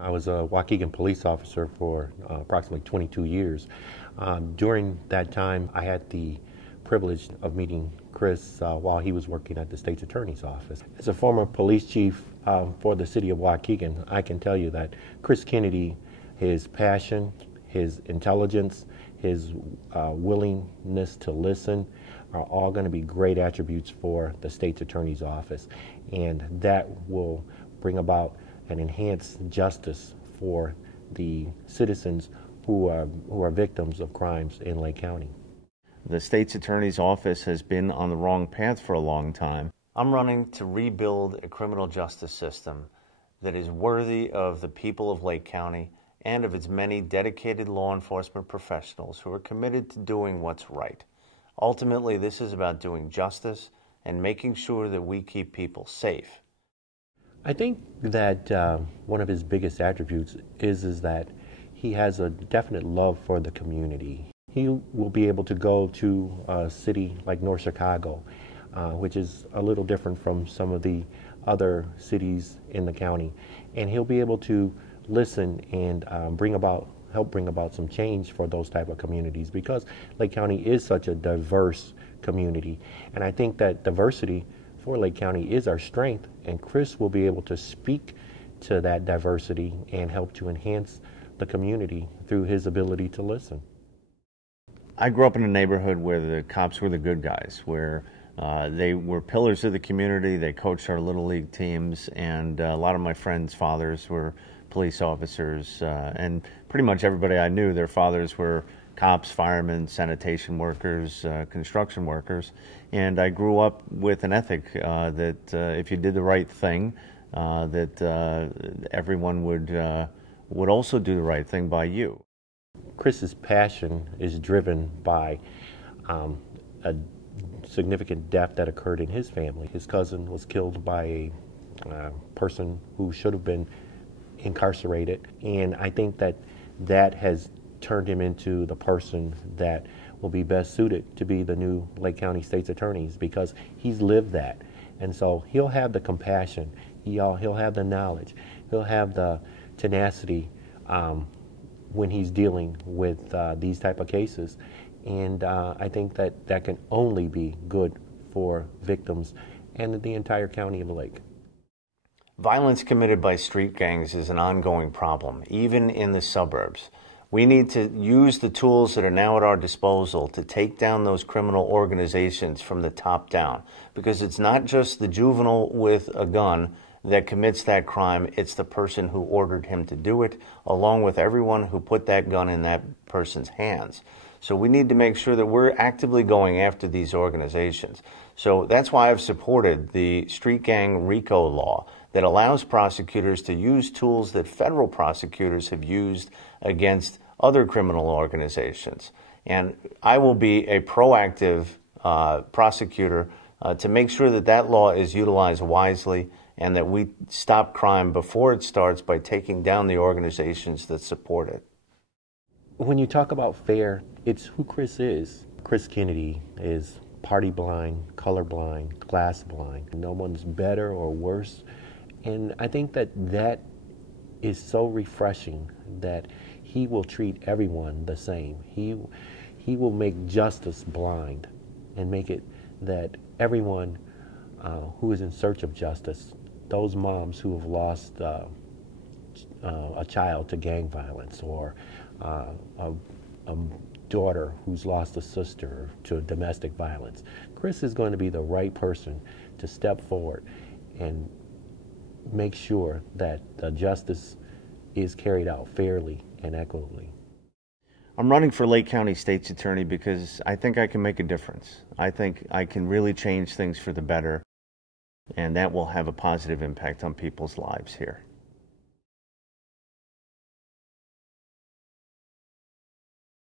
I was a Waukegan police officer for approximately 22 years. During that time, I had the privilege of meeting Chris while he was working at the state's attorney's office. As a former police chief for the city of Waukegan, I can tell you that Chris Kennedy, his passion, his intelligence, his willingness to listen are all going to be great attributes for the state's attorney's office, and that will bring about an enhanced justice for the citizens who are victims of crimes in Lake County. The state's attorney's office has been on the wrong path for a long time. I'm running to rebuild a criminal justice system that is worthy of the people of Lake County and of its many dedicated law enforcement professionals who are committed to doing what's right. Ultimately, this is about doing justice and making sure that we keep people safe. I think that one of his biggest attributes is that he has a definite love for the community. He will be able to go to a city like North Chicago, which is a little different from some of the other cities in the county, and he'll be able to listen and help bring about some change for those type of communities, because Lake County is such a diverse community, and I think that diversity for Lake County is our strength, and Chris will be able to speak to that diversity and help to enhance the community through his ability to listen. I grew up in a neighborhood where the cops were the good guys, where they were pillars of the community. They coached our Little League teams, and a lot of my friends' fathers were police officers, and pretty much everybody I knew, their fathers were cops, firemen, sanitation workers, construction workers, and I grew up with an ethic that if you did the right thing, that everyone would also do the right thing by you. Chris's passion is driven by a significant death that occurred in his family. His cousin was killed by a person who should have been incarcerated, and I think that has turned him into the person that will be best suited to be the new Lake County State's Attorneys, because he's lived that. And so he'll have the compassion, he'll have the knowledge, he'll have the tenacity when he's dealing with these type of cases. And I think that can only be good for victims and the entire county of Lake. Violence committed by street gangs is an ongoing problem, even in the suburbs. We need to use the tools that are now at our disposal to take down those criminal organizations from the top down, because it's not just the juvenile with a gun that commits that crime, it's the person who ordered him to do it, along with everyone who put that gun in that person's hands. So we need to make sure that we're actively going after these organizations. So that's why I've supported the street gang RICO law that allows prosecutors to use tools that federal prosecutors have used against other criminal organizations. And I will be a proactive prosecutor to make sure that that law is utilized wisely and that we stop crime before it starts by taking down the organizations that support it. When you talk about fair, it's who Chris is. Chris Kennedy is party blind, color blind, class blind. No one's better or worse. And I think that is so refreshing, that he will treat everyone the same. He will make justice blind and make it that everyone who is in search of justice, those moms who have lost a child to gang violence, or a daughter who's lost a sister to domestic violence, Chris is going to be the right person to step forward and make sure that the justice is carried out fairly and equitably. I'm running for Lake County State's Attorney because I think I can make a difference. I think I can really change things for the better, and that will have a positive impact on people's lives here.